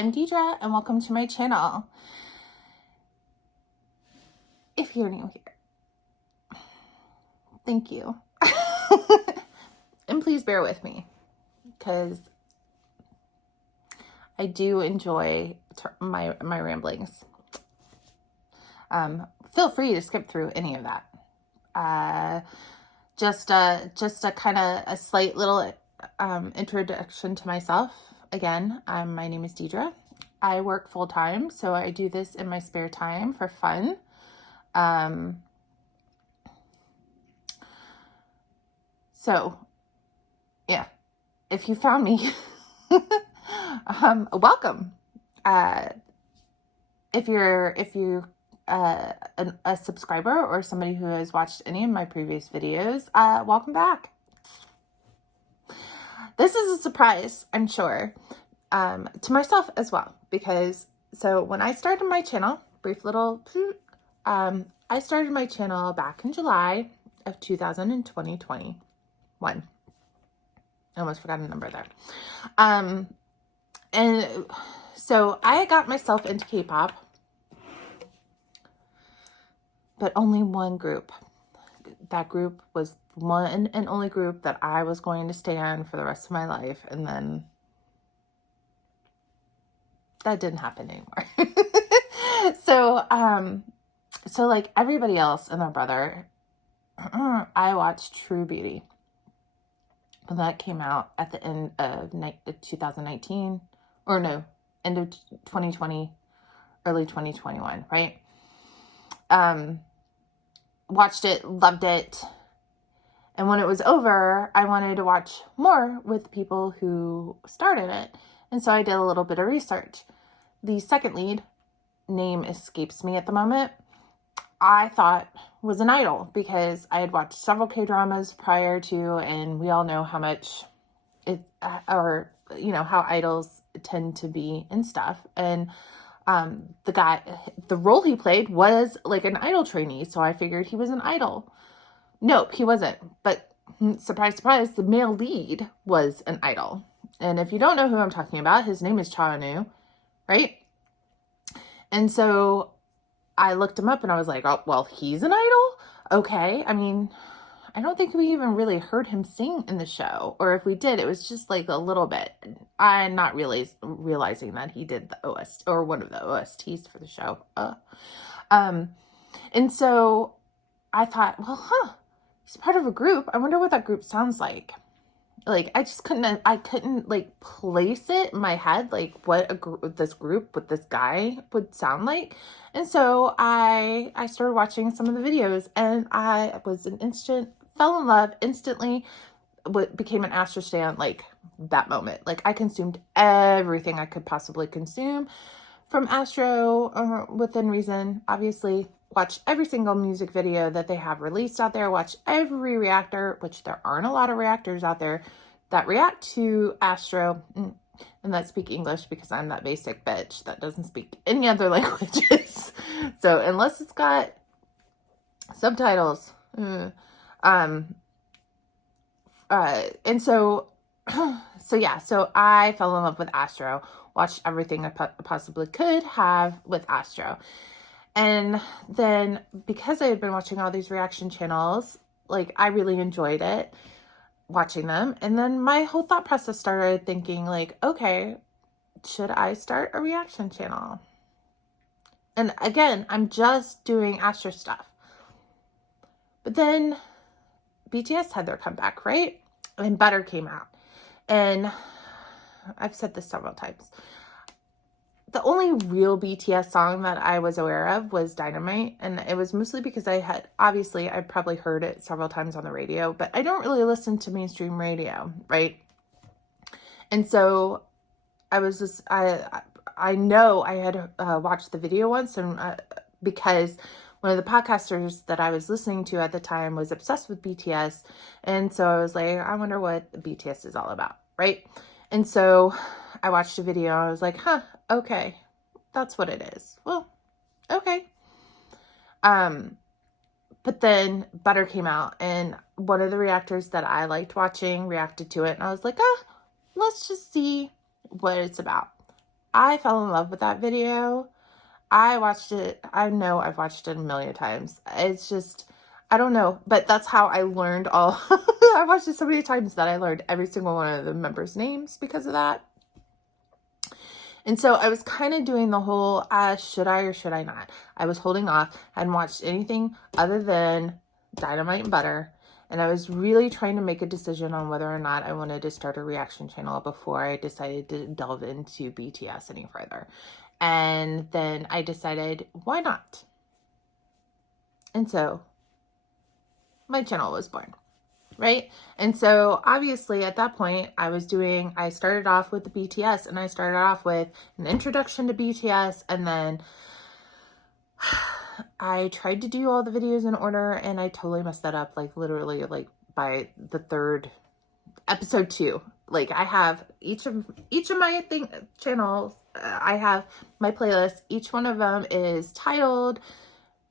I'm Deidre and welcome to my channel. If you're new here, thank you. And please bear with me because I do enjoy my ramblings. Feel free to skip through any of that. Just a kind of a slight little introduction to myself. Again, my name is Deidre. I work full-time, so I do this in my spare time for fun. So yeah, if you found me, welcome. If you a subscriber or somebody who has watched any of my previous videos, welcome back. This is a surprise, I'm sure, to myself as well, because so when I started my channel, I started my channel back in July of 2021. I almost forgot a number there. And so I got myself into K-pop, but only one group. That group was one and only group that I was going to stay on for the rest of my life. And then that didn't happen anymore. So like everybody else and their brother, I watched True Beauty. And that came out at the end of 2019, or no, end of 2020, early 2021, right? Watched it, loved it. And when it was over, I wanted to watch more with people who started it. And so I did a little bit of research. The second lead, name escapes me at the moment, I thought was an idol because I had watched several K-dramas prior to, and we all know how much or you know, how idols tend to be and stuff. And the role he played was like an idol trainee, so I figured he was an idol. Nope, he wasn't. But surprise, surprise, the male lead was an idol. And if you don't know who I'm talking about, his name is Cha-Nu, right? And so I looked him up and I was like, oh, well, he's an idol? Okay. I mean, I don't think we even really heard him sing in the show. Or if we did, it was just like a little bit. I'm not really realizing that he did the OST or one of the OSTs for the show. And so I thought, well, he's part of a group. I wonder what that group sounds like. Like, I couldn't like place it in my head, like what this group with this guy would sound like. And so I started watching some of the videos, and I was fell in love instantly, became an Astro stan like that moment. Like, I consumed everything I could possibly consume from Astro within reason, obviously. Watch every single music video that they have released out there. Watch every reactor, which there aren't a lot of reactors out there that react to Astro and that speak English, because I'm that basic bitch that doesn't speak any other languages. So unless it's got subtitles. And so yeah, so I fell in love with Astro, watched everything I possibly could have with Astro. And then because I had been watching all these reaction channels, like, I really enjoyed it, watching them. And then my whole thought process started thinking like, okay, should I start a reaction channel? And again, I'm just doing Astro stuff. But then BTS had their comeback, right? And Butter came out. And I've said this several times. The only real BTS song that I was aware of was Dynamite, and it was mostly because I probably heard it several times on the radio, but I don't really listen to mainstream radio, right? And so I know I had watched the video once, and because one of the podcasters that I was listening to at the time was obsessed with BTS, and so I was like, I wonder what BTS is all about, right? And so I watched a video, and I was like, okay, that's what it is. Well, okay. But then Butter came out, and one of the reactors that I liked watching reacted to it, and I was like, let's just see what it's about. I fell in love with that video. I watched it. I know I've watched it a million times. It's just, I don't know, but that's how I learned all. I watched it so many times that I learned every single one of the members' names because of that. And so I was kind of doing the whole, should I or should I not? I was holding off. I hadn't watched anything other than Dynamite and Butter. And I was really trying to make a decision on whether or not I wanted to start a reaction channel before I decided to delve into BTS any further. And then I decided, why not? And so my channel was born. Right? And so obviously at that point I started off with the BTS, and I started off with an introduction to BTS, and then I tried to do all the videos in order, and I totally messed that up, like literally like by the third episode 2. Like I have each of my channels, I have my playlist. Each one of them is titled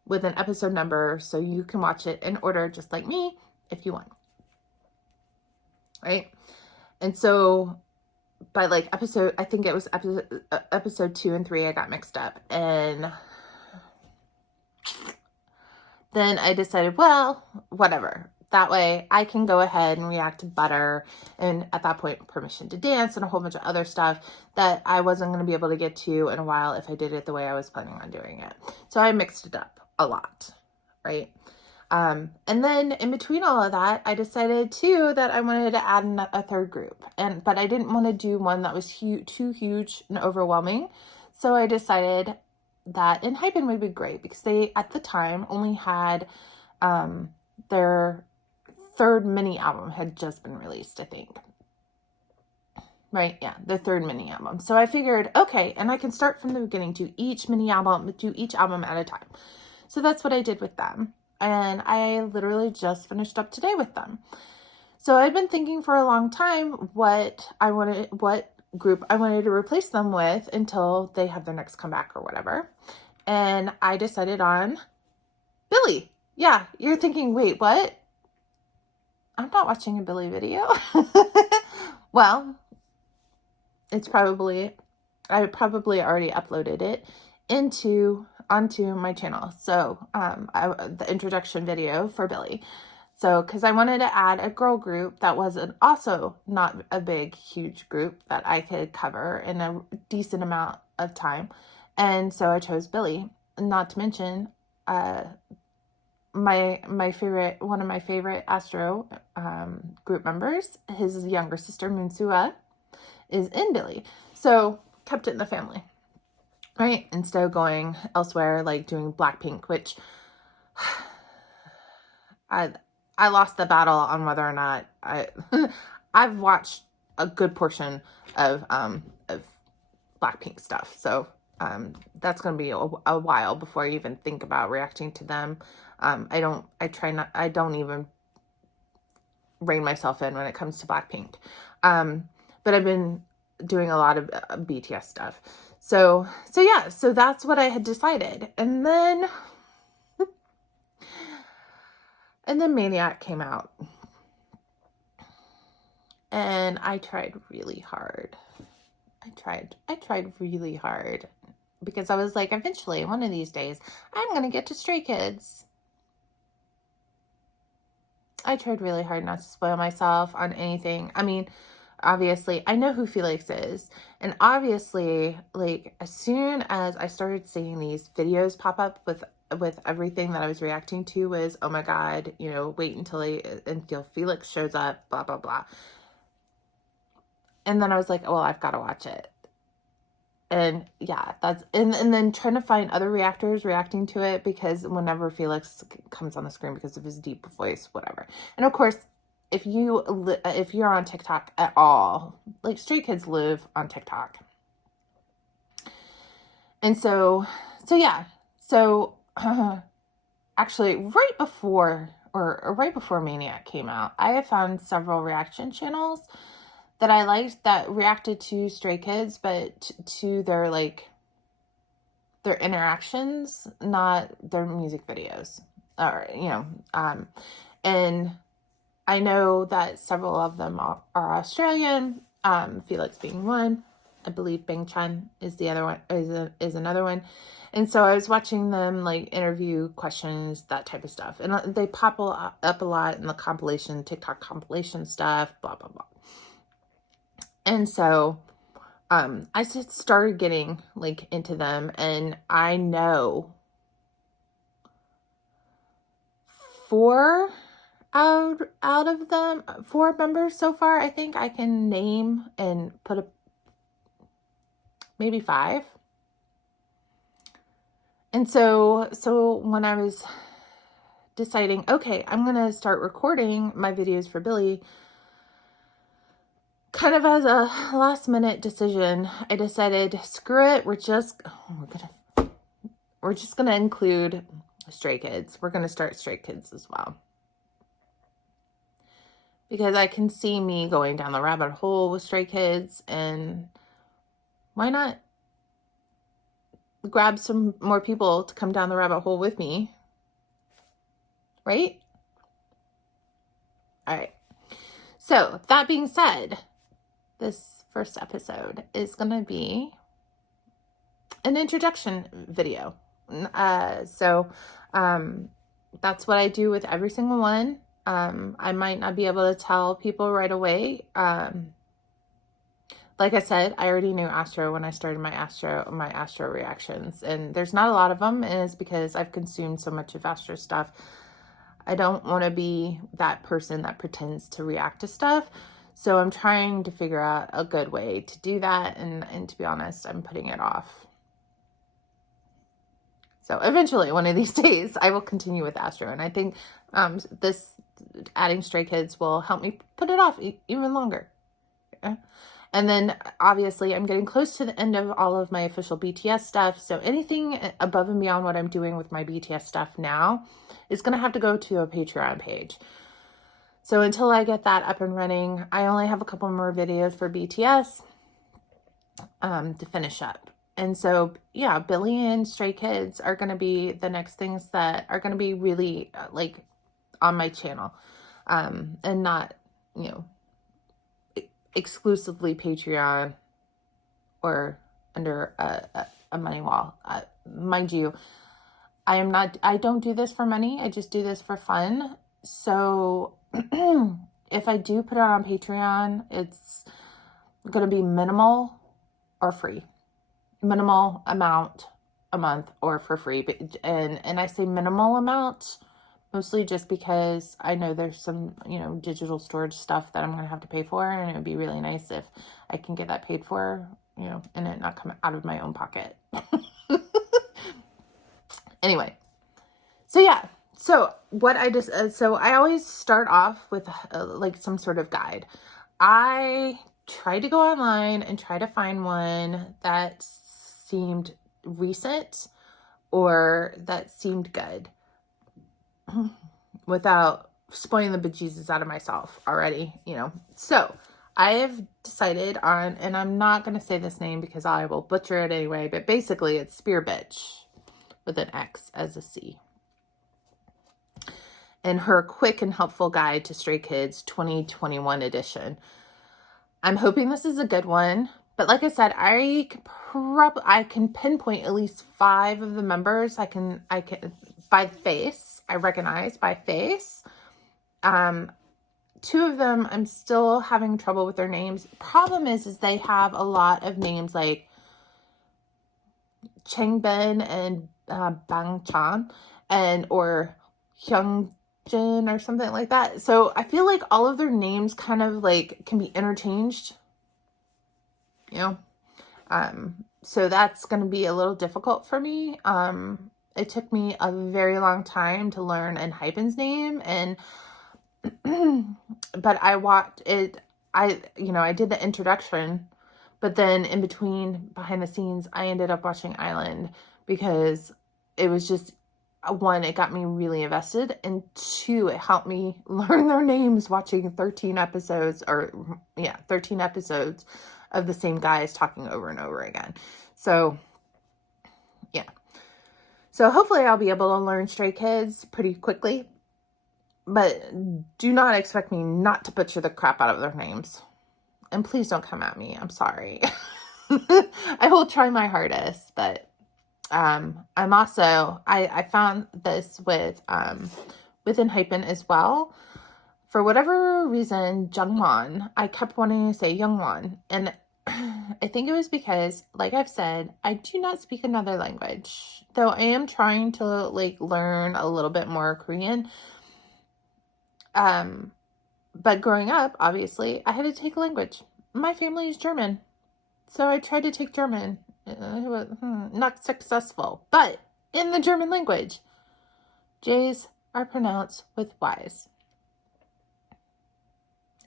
with an episode number, so you can watch it in order just like me if you want. Right? And so by like I think it was episode 2 and 3, I got mixed up. And then I decided, well, whatever. That way I can go ahead and react to Butter, and at that point, Permission to Dance, and a whole bunch of other stuff that I wasn't going to be able to get to in a while if I did it the way I was planning on doing it. So I mixed it up a lot, right? And then in between all of that, I decided too that I wanted to add a third group, but I didn't want to do one that was too huge and overwhelming. So I decided that Enhypen would be great because they, at the time, only had, their third mini album had just been released, I think. Right? Yeah, the third mini album. So I figured, okay, and I can start from the beginning, do each album at a time. So that's what I did with them. And I literally just finished up today with them. So I've been thinking for a long time what group I wanted to replace them with until they have their next comeback or whatever. And I decided on Billlie. Yeah, you're thinking, wait, what? I'm not watching a Billlie video. Well, I probably already uploaded it onto my channel. So the introduction video for Billlie. So because I wanted to add a girl group that was also not a big, huge group that I could cover in a decent amount of time. And so I chose Billlie. Not to mention one of my favorite Astro group members, his younger sister SOOOO, is in Billlie. So kept it in the family. Right? Instead of going elsewhere, like doing Blackpink, which I lost the battle on whether or not I've watched a good portion of Blackpink stuff. So that's going to be a while before I even think about reacting to them. I don't even rein myself in when it comes to Blackpink. But I've been doing a lot of BTS stuff. So yeah, so that's what I had decided. And then Maniac came out. And I tried really hard. I tried really hard because I was like, eventually, one of these days, I'm going to get to Stray Kids. I tried really hard not to spoil myself on anything. I mean, obviously, I know who Felix is. And obviously, like, as soon as I started seeing these videos pop up with everything that I was reacting to was, oh my God, you know, wait until Felix shows up, blah, blah, blah. And then I was like, oh, well, I've got to watch it. And yeah, and then trying to find other reactors reacting to it, because whenever Felix comes on the screen because of his deep voice, whatever. And of course, if you're on TikTok at all, like, Stray Kids live on TikTok. And so yeah. So actually right before Maniac came out, I have found several reaction channels that I liked that reacted to Stray Kids, but to their interactions, not their music videos, or, you know, and I know that several of them are Australian, Felix being one. I believe Bang Chan is the other one, is another one. And so I was watching them like interview questions, that type of stuff. And they pop up a lot in the compilation, TikTok compilation stuff, blah, blah, blah. And so I just started getting like into them, and I know 4 out of them, 4 members so far, I think I can name and put maybe 5. And so when I was deciding, okay, I'm going to start recording my videos for Billlie, kind of as a last minute decision, I decided, screw it. We're just going to include Stray Kids. We're going to start Stray Kids as well. Because I can see me going down the rabbit hole with Stray Kids, and why not grab some more people to come down the rabbit hole with me, right? All right. So that being said, this first episode is going to be an introduction video. That's what I do with every single one. I might not be able to tell people right away. Like I said, I already knew Astro when I started my Astro reactions, and there's not a lot of them, and it's because I've consumed so much of Astro stuff. I don't want to be that person that pretends to react to stuff. So I'm trying to figure out a good way to do that, and to be honest, I'm putting it off. So eventually, one of these days, I will continue with Astro, and I think this adding Stray Kids will help me put it off even longer. Yeah? And then, obviously, I'm getting close to the end of all of my official BTS stuff, so anything above and beyond what I'm doing with my BTS stuff now is going to have to go to a Patreon page. So until I get that up and running, I only have a couple more videos for BTS to finish up. And so, yeah, Billlie and Stray Kids are going to be the next things that are going to be really, like, on my channel. And not, you know, exclusively Patreon or under a money wall. Mind you, I don't do this for money. I just do this for fun. So if I do put it on Patreon, it's going to be minimal or free. Minimal amount a month or for free. And I say minimal amount mostly just because I know there's some, you know, digital storage stuff that I'm going to have to pay for, and it would be really nice if I can get that paid for, you know, and it not come out of my own pocket. Anyway, so yeah, so what I just, so I always start off with like some sort of guide. I tried to go online and try to find one that seemed recent or that seemed good without spoiling the bejesus out of myself already, you know. So I have decided on, and I'm not going to say this name because I will butcher it anyway, but basically it's Spear Bitch with an X as a C. And her quick and helpful guide to Stray Kids 2021 edition. I'm hoping this is a good one, but like I said, I can pinpoint at least 5 of the members. I can by face. I recognize by face. 2 of them, I'm still having trouble with their names. Problem is they have a lot of names like Changbin and Bang Chan or Hyungjin or something like that. So I feel like all of their names kind of like can be interchanged, you know. So that's going to be a little difficult for me. It took me a very long time to learn Enhypen's name, and but I watched it. I did the introduction, but then in between, behind the scenes, I ended up watching Island because it was just, 1, it got me really invested, and 2, it helped me learn their names watching 13 episodes of the same guys talking over and over again. So, yeah. So hopefully I'll be able to learn Stray Kids pretty quickly, but do not expect me not to butcher the crap out of their names. And please don't come at me. I'm sorry. I will try my hardest, but I'm also, I found this with Enhypen as well. For whatever reason, Jungwon, I kept wanting to say Youngwon, and I think it was because, like I've said, I do not speak another language, though I am trying to like learn a little bit more Korean. But growing up, obviously, I had to take a language. My family is German, so I tried to take German. It was not successful, but in the German language, J's are pronounced with Y's.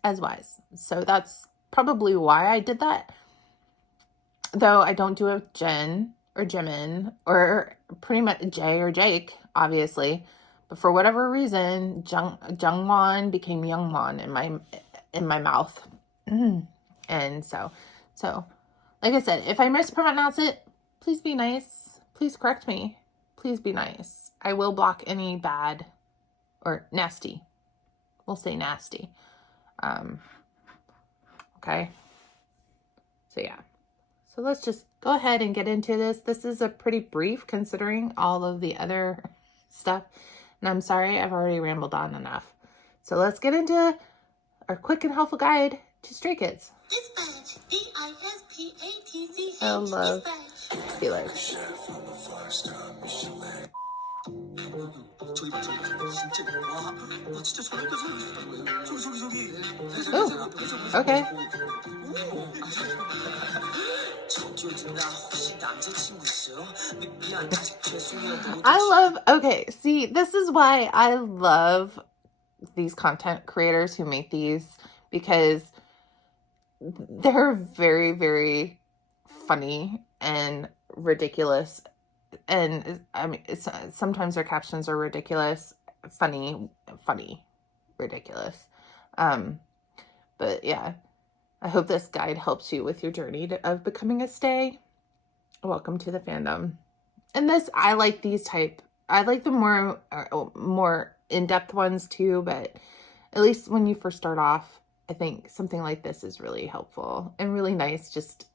As Y's. So that's probably why I did that. Though I don't do a Jen or Jimin or pretty much Jay or Jake, obviously. But for whatever reason, Jungwon became Youngwon in my mouth. And so like I said, if I mispronounce it, please be nice. Please correct me. Please be nice. I will block any bad or nasty. We'll say nasty. Okay. So yeah. So let's just go ahead and get into this. This is a pretty brief considering all of the other stuff. And I'm sorry, I've already rambled on enough. So let's get into our quick and helpful guide to Stray Kids. Dispatch. D-I-S-P-A-T-C-H. I love Billlie. Oh, okay. Okay, see, this is why I love these content creators who make these, because they're very, very funny and ridiculous. And I mean, sometimes their captions are ridiculous, funny, ridiculous. But yeah, I hope this guide helps you with your journey of becoming a stay. Welcome to the fandom. And this, I like these type. I like the more in-depth ones too, but at least when you first start off, I think something like this is really helpful and really nice, just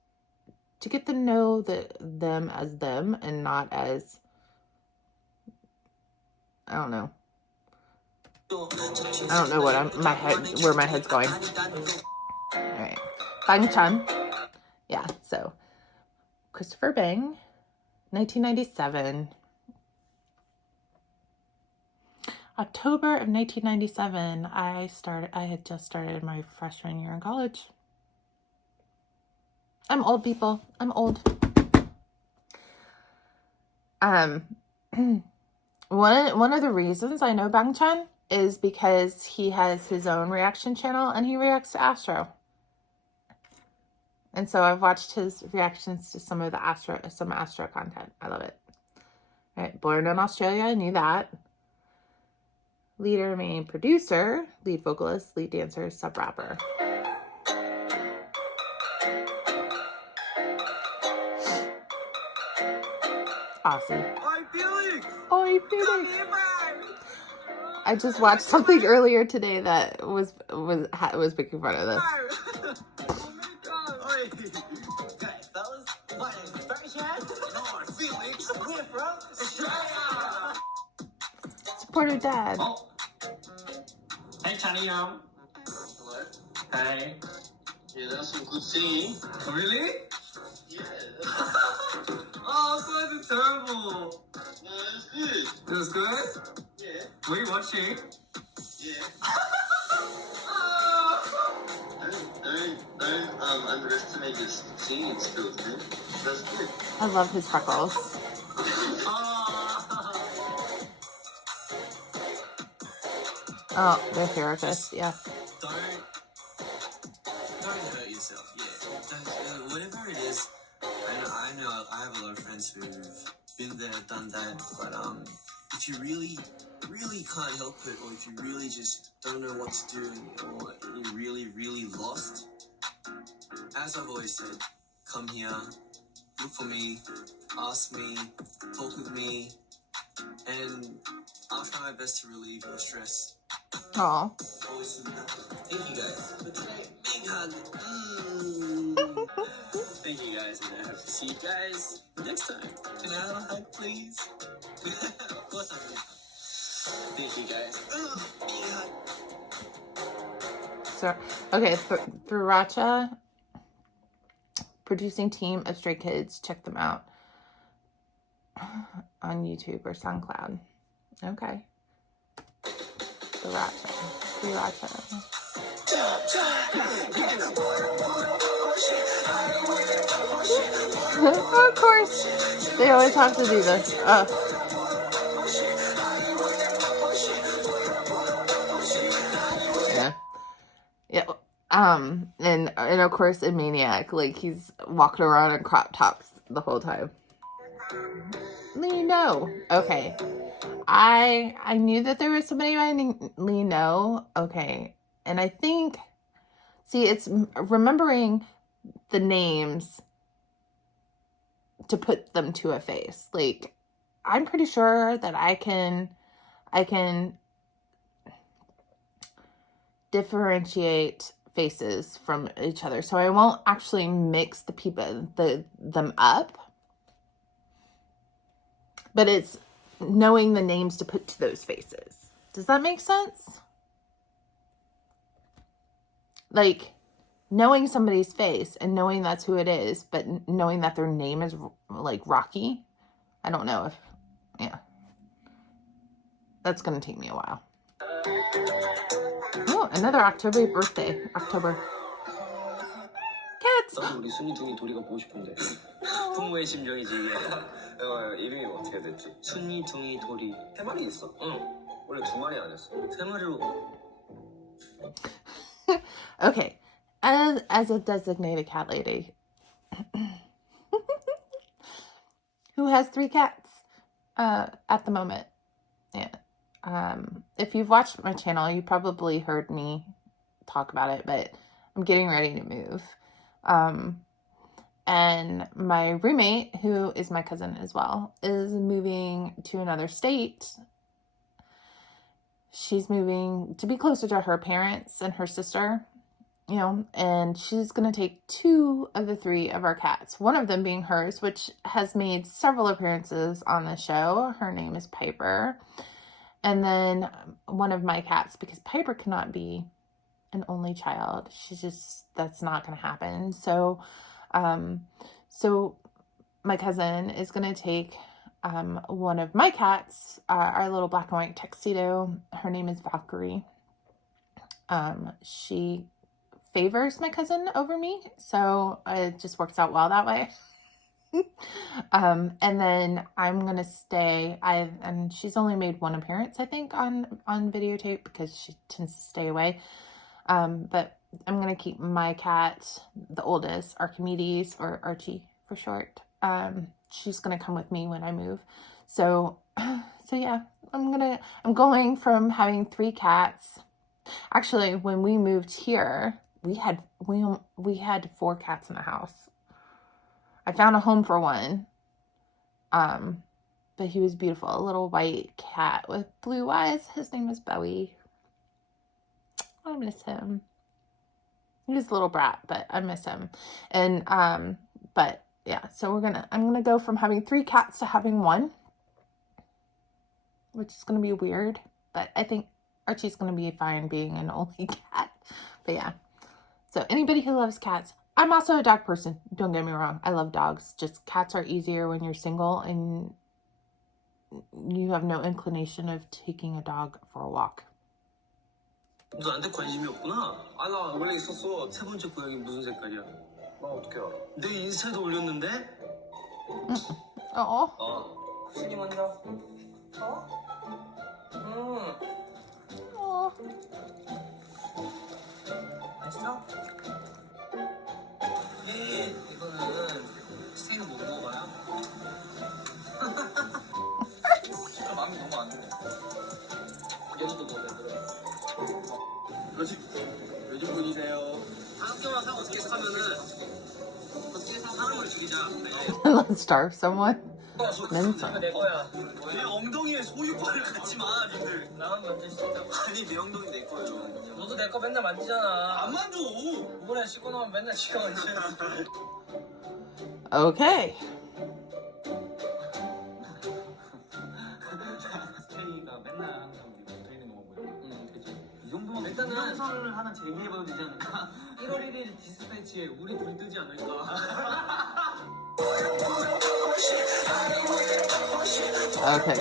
to get to know them as them and not as, I don't know where my head's going. All right, Bang-chan. Yeah, so Christopher Bang, 1997. October of 1997, I had just started my freshman year in college. I'm old, people. I'm old. One of the reasons I know Bang-chan is because he has his own reaction channel and he reacts to Astro. And so I've watched his reactions to some Astro content. I love it. All right, born in Australia, I knew that. Leader, main producer, lead vocalist, lead dancer, sub-rapper. Aussie. Oi, Billlie! I just watched something earlier today that was making fun of this. Support her dad. Hey, Tiny Yum. What? Hey. Yeah, that's some good singing. Really? Yeah. Oh, so it's terrible. No, it's good. It was good? Yeah. Were you watching? Yeah. Don't underestimate your singing skills, man. That's good. I love his freckles. Oh, the therapist, yeah. Don't hurt yourself, yeah. Whatever it is, I know I have a lot of friends who've been there, done that, but if you really, really can't help it, or if you really just don't know what to do, or you're really, really lost, as I've always said, come here, look for me, ask me, talk with me, and I'll try my best to relieve your stress. Oh. Thank you guys. But today, big hug. Thank you guys, and I hope to see you guys next time. Can I have a hug, please? Of course I will. Thank you guys. Big hug. So, okay, Thracha, producing team of Stray Kids. Check them out on YouTube or SoundCloud. Okay. Thracha. Of course, they always have to do this. Yeah. Yeah. And of course, a maniac, like he's walking around in crop tops the whole time. No. Okay. I knew that there was somebody named Lino. Okay. And I think, see, it's remembering the names to put them to a face. Like, I'm pretty sure that I can differentiate faces from each other. So I won't actually mix them up. But it's knowing the names to put to those faces. Does that make sense? Like, knowing somebody's face and knowing that's who it is, but knowing that their name is like Rocky. I don't know if, yeah. That's going to take me a while. Oh, another October birthday. October. Cats! 우리 순이 둥이 도리가 보고 싶은데. 부모의 심정이지 이게. 이름이 어떻게 됐지? 순이 둥이 도리. 세 마리 있어? 응. 원래 두 마리 아니었어? 세 마리로. Okay. As a designated cat lady who has 3 cats at the moment. Yeah. If you've watched my channel, you probably heard me talk about it, but I'm getting ready to move. And my roommate, who is my cousin as well, is moving to another state. She's moving to be closer to her parents and her sister, you know, and she's going to take 2 of the 3 of our cats, one of them being hers, which has made several appearances on the show. Her name is Piper. And then one of my cats, because Piper cannot be an only child. That's not going to happen. So, so my cousin is going to take one of my cats, our little black and white tuxedo. Her name is Valkyrie. She favors my cousin over me, so it just works out well that way. And then I'm gonna stay. And she's only made 1 appearance, I think, on videotape because she tends to stay away. But I'm gonna keep my cat, the oldest, Archimedes, or Archie for short. She's gonna come with me when I move. So yeah, I'm going from having 3 cats. Actually, when we moved here, we had 4 cats in the house. I found a home for one. But he was beautiful. A little white cat with blue eyes. His name was Bowie. I miss him. He was a little brat, but I miss him. And but yeah, so I'm gonna go from having 3 cats to having 1. Which is gonna be weird. But I think Archie's gonna be fine being an only cat. But yeah. So anybody who loves cats, I'm also a dog person. Don't get me wrong. I love dogs. Just cats are easier when you're single and you have no inclination of taking a dog for a walk. 너한테 관심이 없구나. 아, 나 원래 있었어. 3번째 고양이 무슨 색깔이야? 나 어떻게 알아? 내 인스타에도 올렸는데? 순이 먼저. 맛있어? 네, 이거는 스테이크 못 먹어봐요? 진짜 마음이 너무 안 돼. 얘도 먹어야 돼. 요즘 분이세요? 5개만 사고 계속 하면은 어떻게 사람을 죽이자. Let's starve someone. Mensa. 내 엉덩이에 소유권을 갖지 마, 니들. 나만 만질 수 있다고. 아니, 내 엉덩이 내 거예요. 너도 내 거 맨날 만지잖아. 안 만져. 이번에 씻고 나면 맨날 지가 만져. Okay. 스테이가 맨날 항상 우리 붙어 있는 거 보고. 응, 그치. 이 정도면 일단은 선을 하나 재미해봐도 되지 않을까? 1월 1일 디스패치에 우리 둘 뜨지 않을까? Okay.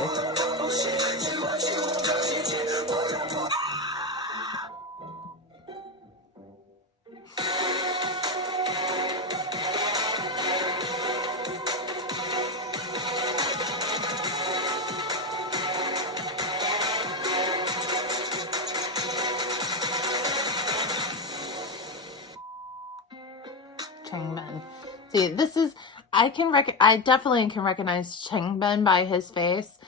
Changmen. See, this is I definitely can recognize Changmen by his face.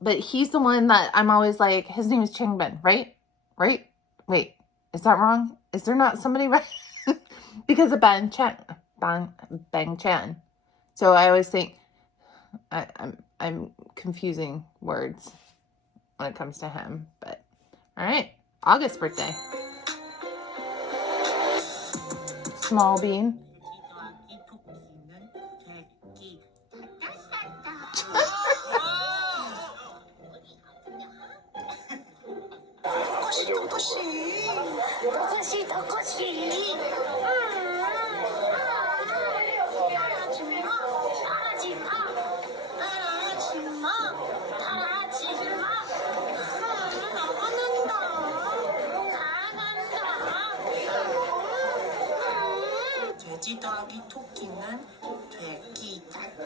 But he's the one that I'm always like, his name is Changmen, right? Right? Wait, is that wrong? Is there not somebody right? Because of Bang Chan. So I always think I'm confusing words when it comes to him. But all right, August birthday. Small bean.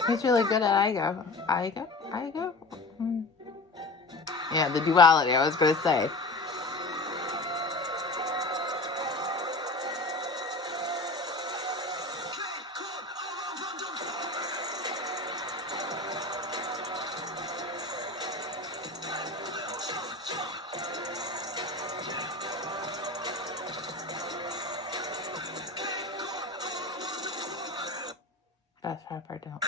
He's really good at Igo. Igo? Yeah, the duality, I was going to say. Best rapper don't.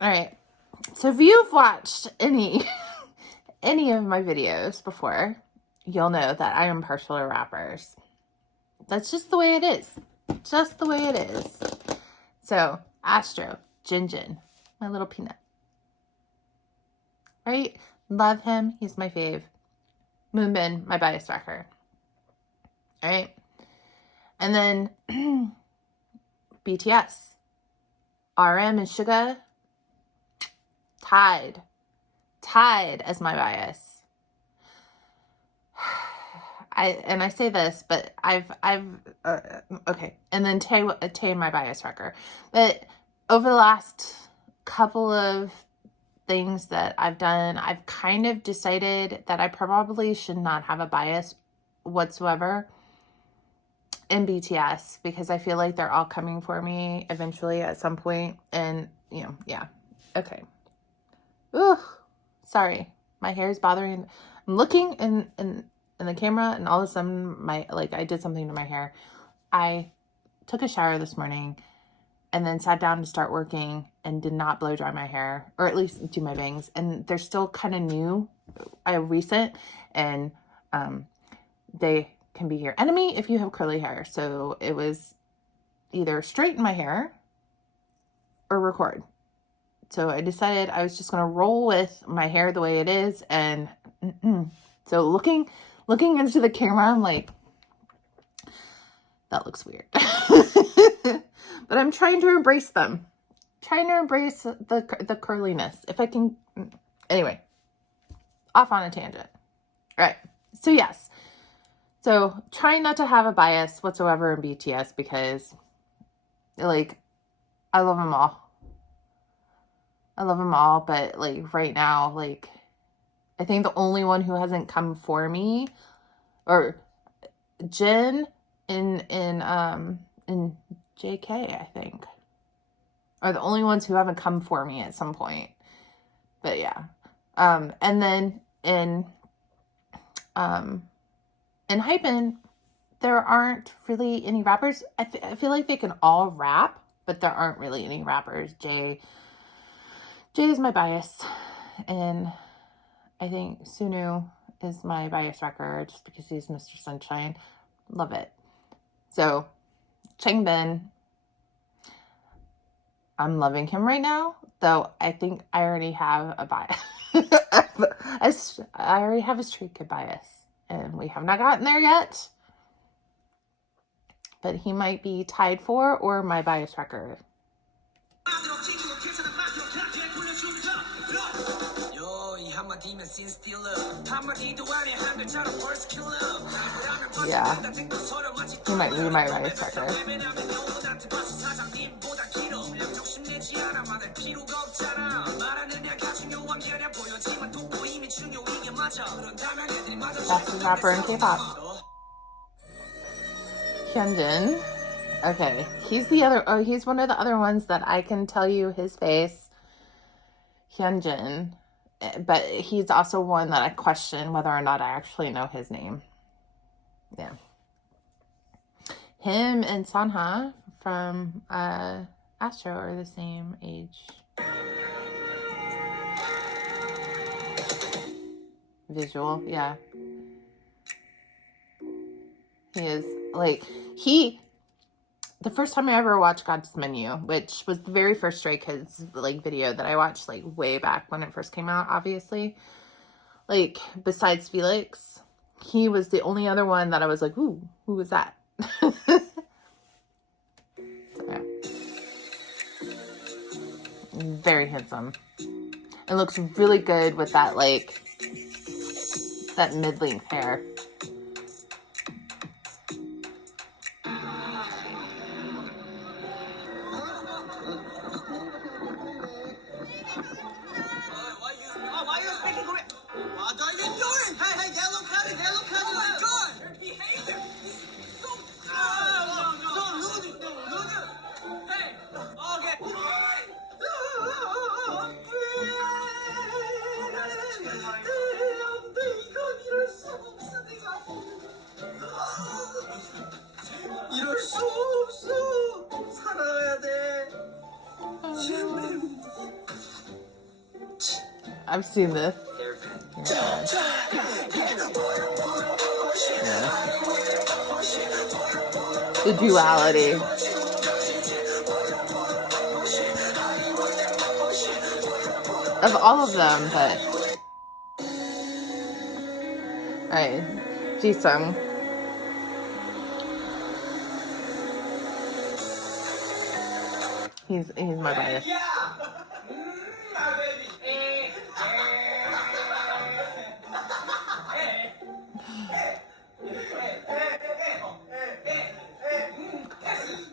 All right. So if you've watched any of my videos before, you'll know that I am partial to rappers. That's just the way it is. Just the way it is. So, Astro, Jin, my little peanut. Right? Love him. He's my fave. Moonbin, my bias wrecker. All right? And then BTS. RM and Suga. Tied as my bias. I say this, but I've okay. And then Tay my bias wrecker. But over the last couple of things that I've done, I've kind of decided that I probably should not have a bias whatsoever in BTS because I feel like they're all coming for me eventually at some point. And, yeah. Okay. Ooh, sorry. My hair is bothering. I'm looking in the camera and all of a sudden I did something to my hair. I took a shower this morning and then sat down to start working and did not blow dry my hair, or at least do my bangs. And they're still kind of new, recent, and they can be your enemy if you have curly hair. So it was either straighten my hair or record. So I decided I was just going to roll with my hair the way it is. And so looking into the camera, I'm like, that looks weird. But I'm trying to embrace them. Trying to embrace the curliness. If I can. Anyway, off on a tangent. All right. So yes. So trying not to have a bias whatsoever in BTS because, I love them all. But right now, I think the only one who hasn't come for me, or Jin in JK, I think, are the only ones who haven't come for me at some point. But yeah. And then in Enhypen, there aren't really any rappers. I feel like they can all rap, but there aren't really any rappers. Jay is my bias, and I think SOOOO is my bias wrecker just because he's Mr. Sunshine. Love it. So Changbin, I'm loving him right now, though I think I already have a bias. I already have a streak of bias, and we have not gotten there yet. But he might be tied for or my bias record. Yeah, he might be my bias record. Fastest rapper in K-pop. Hyunjin. Okay, he's the other. Oh, he's one of the other ones that I can tell you his face. Hyunjin, but he's also one that I question whether or not I actually know his name. Yeah, him and Sanha from Astro are the same age. Visual, yeah. He is like the first time I ever watched God's Menu, which was the very first Stray Kids like video that I watched like way back when it first came out, obviously. Like besides Felix, he was the only other one that I was like, ooh, who was that? Yeah. Very handsome. It looks really good with that like that mid-length hair. I've seen this. Yeah. The duality. Of all of them, but... Alright, Jisung. He's my bias.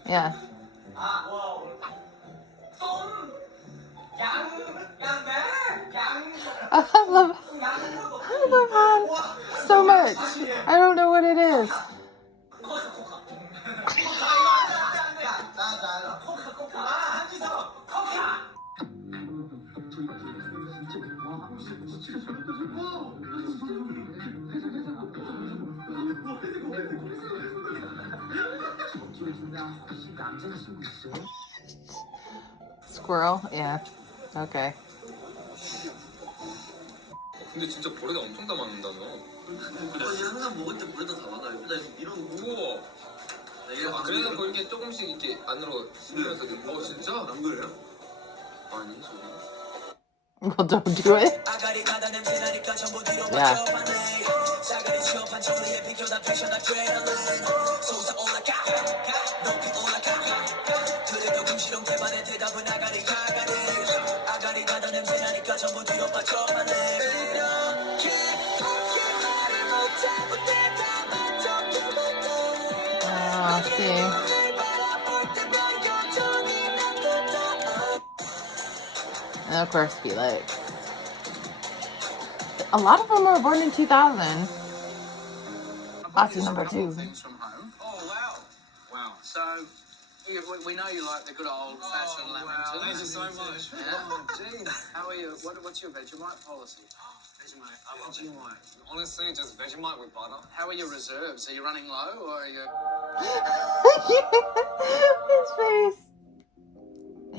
Yeah. I love Han so much. I don't know what it is. Squirrel? Yeah. Okay. 근데 진짜 볼에다 엄청 담았는다 너. 아니 항상 먹을 때 물에다 담아놔요. 이런 우와. 아, 그래놓고 이렇게 조금씩 이렇게 안으로 스면서 진짜? 안 그래요? 아니 Well, don't do it. Yeah. Oh, see. And of course, Felix. A lot of them were born in 2000. Aussie number 2. Things from home. Oh wow! Wow. So we know you like the good old-fashioned lamingtons. Thank you so much. Yeah. How are you? What's your Vegemite policy? Vegemite. I love Vegemite. Honestly, just Vegemite with butter. How are your reserves? Are you running low or are you? His face.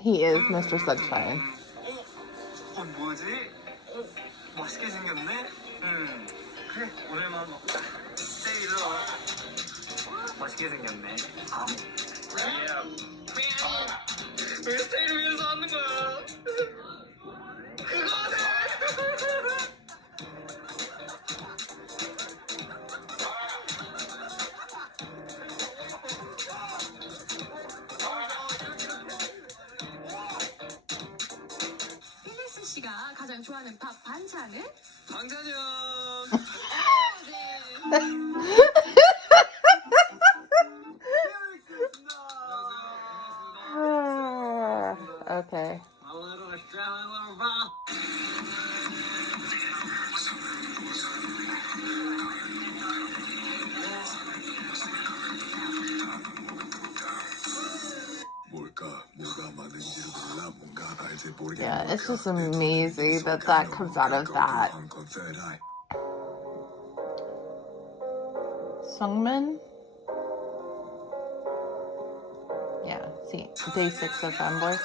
He is Mr. Sunshine. 뭐지? 맛있게 생겼네? 그래, 오늘만 먹자. 세일러. 맛있게 생겼네. 왜 세일 위해서 하는 거야? 힐리스 씨가 가장 좋아하는 밥 반찬은? 방탄이요. Okay. A little Australian little bar. Yeah, it's just amazing that that comes out of that. Sungmin? Yeah, see, day 6 of Fanboy.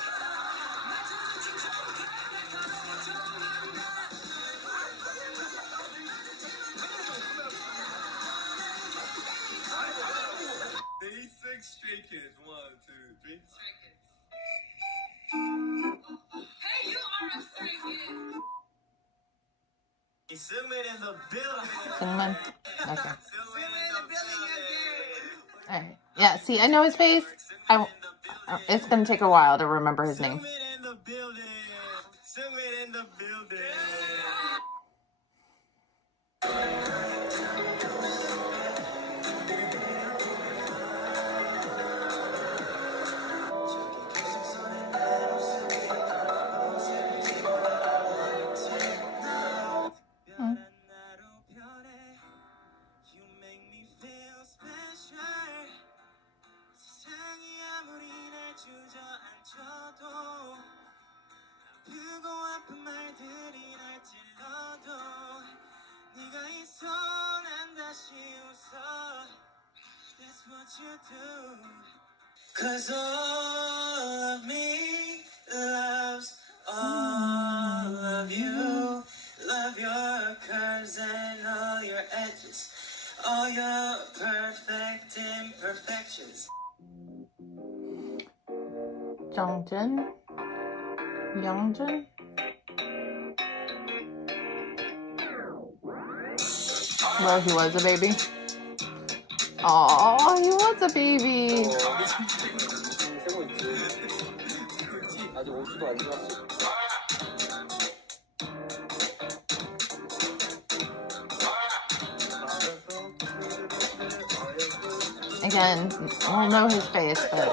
Day 6 Stray Kids. 1, 2, 3. Hey, you are a stray kid. Sungmin in the building. Sungmin? Okay. Sungmin in the building. Alright. Yeah, see, I know his face. It's gonna take a while to remember his name. Sungmin in the building. Sungmin in the building. Cause all of me loves all of you. Love your curves and all your edges, all your perfect imperfections. Jongjin? Youngjin? Well, he was a baby. Oh, he was a baby. 세고 있지. 아직 옥수도 안 들어왔어. Again, I don't know his face, but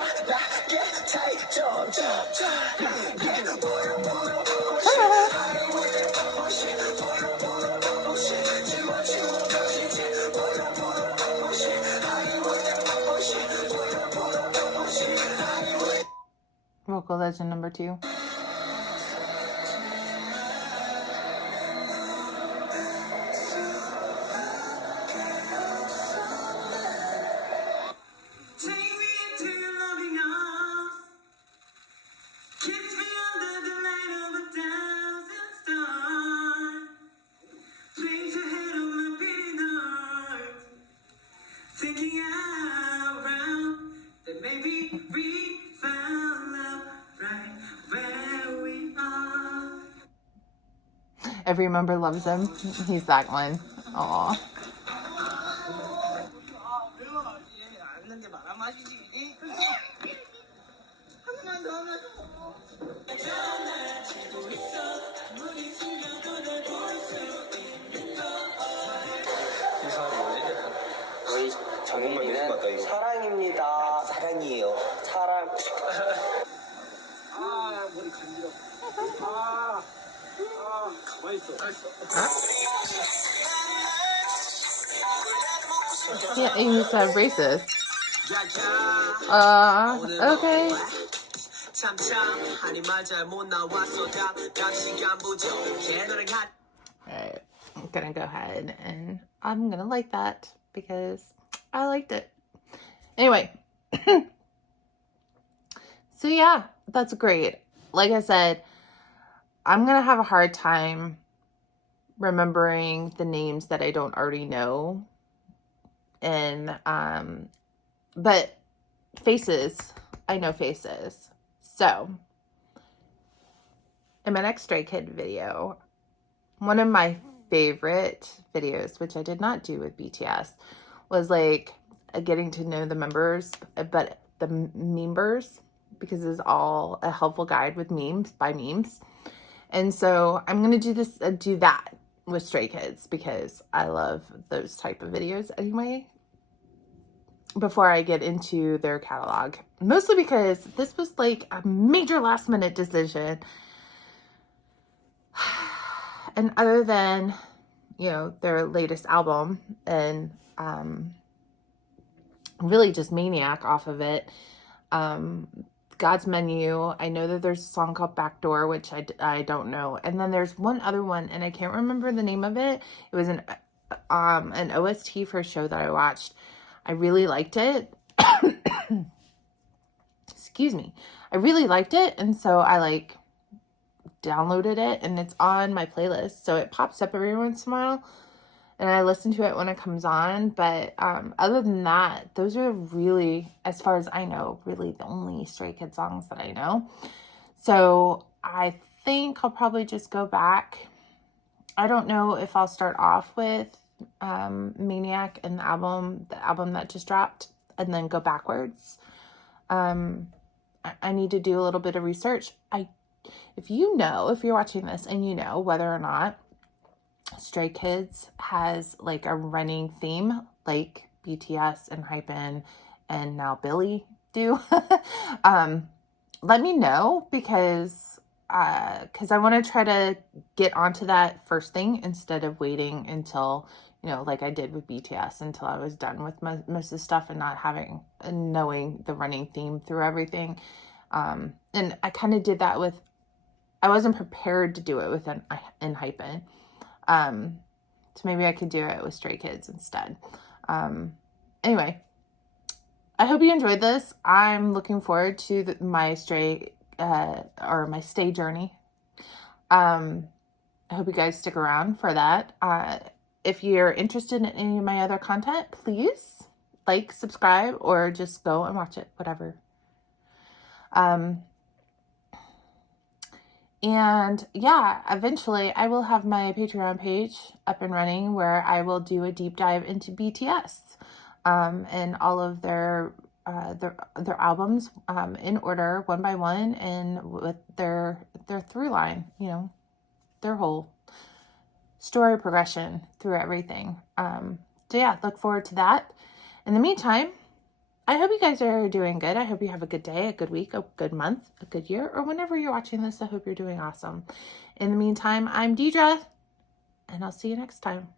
vocal legend number 2. Every member loves him. He's that one. Aw. 저희 정민이는 사랑입니다. 사랑이에요. 사랑. 아, 머리 간지러. 아. Yeah, he was racist. Okay. Alright, I'm gonna go ahead and I'm gonna like that because I liked it. Anyway, so yeah, that's great. Like I said, I'm gonna have a hard time remembering the names that I don't already know. And but faces, I know faces. So in my next Stray Kid video, one of my favorite videos, which I did not do with BTS, was like getting to know the members, but the members, because it's all a helpful guide with memes by memes. And so I'm gonna do this, do that with Stray Kids because I love those type of videos anyway. Before I get into their catalog, mostly because this was like a major last minute decision. And other than, you know, their latest album and really just Maniac off of it, God's Menu, I know that there's a song called Backdoor, which I don't know. And then there's one other one, and I can't remember the name of it. It was an OST for a show that I watched. I really liked it. Excuse me. I really liked it, and so I like downloaded it, and it's on my playlist, so it pops up every once in a while, and I listen to it when it comes on. But other than that, those are really, as far as I know, really the only Stray Kid songs that I know. So I think I'll probably just go back. I don't know if I'll start off with Maniac and the album that just dropped, and then go backwards. I need to do a little bit of research. If you're watching this and you know whether or not Stray Kids has like a running theme like BTS and Enhypen and now Billlie do, let me know, because I want to try to get onto that first thing instead of waiting until, you know, like I did with BTS, until I was done with most of the stuff and not knowing the running theme through everything. And I kind of did that with, I wasn't prepared to do it with Enhypen. So maybe I could do it with Stray Kids instead. Anyway, I hope you enjoyed this. I'm looking forward to my stay journey. I hope you guys stick around for that. If you're interested in any of my other content, please like, subscribe, or just go and watch it, whatever. And yeah, eventually I will have my Patreon page up and running where I will do a deep dive into BTS and all of their albums in order, one by one, and with their through line, you know, their whole story progression through everything. So yeah, look forward to that. In the meantime, I hope you guys are doing good. I hope you have a good day, a good week, a good month, a good year, or whenever you're watching this, I hope you're doing awesome. In the meantime, I'm Deidre, and I'll see you next time.